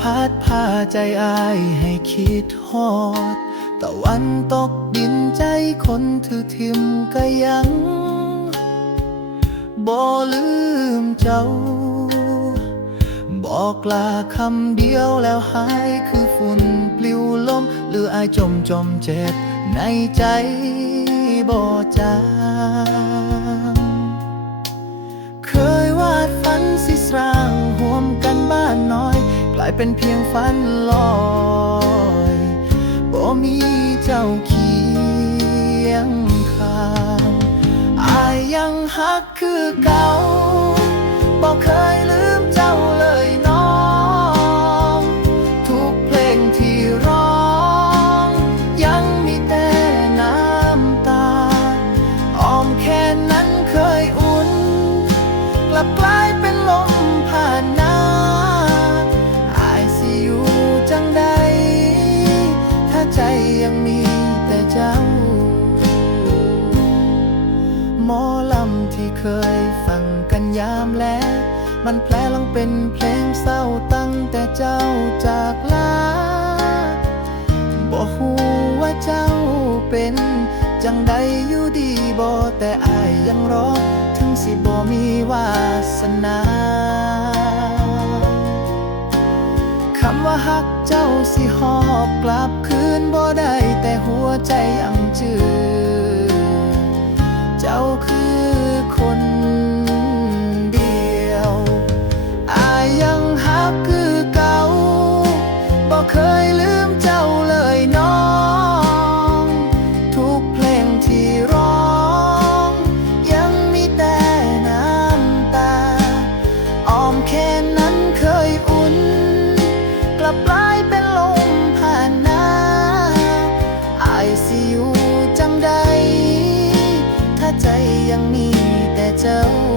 พาพาใจอายให้คิดฮอดตะวันตกดินใจคนถือทิมก็ยังบ่ลืมเจ้า บอกลาคำเดียวแล้วหายคือฝุ่นปลิวลม หรืออายจมจมเจ็บในใจบ่จา เป็นเพียงฝันลอยบ่มีเจ้าเคียงข้างอายยังฮักคือเก่าบอกเคยลืมเจ้าเลยน้อง ทุกเพลงที่ร้อง ยังมีแต่น้ำตาอ้อมแค่นั้นเคยอุ่นกลับกลายเป็น เคยฟังกันยามแลงมันแปลลงเป็นเพลงเศร้าตั้งแต่เจ้าจากลาบอกฮู้ว่าเจ้าเป็น จังใดอยู่ดีบ่แต่อายยังรอ ถึงสิบ่มีวาสนาคำว่าฮักเจ้าสิหอบกลับคืนบ่ได้แต่หัวใจยัง เป็นลมผ่านหน้าอายสิอยู่จังใด ถ้าใจยังมีแต่เจ้า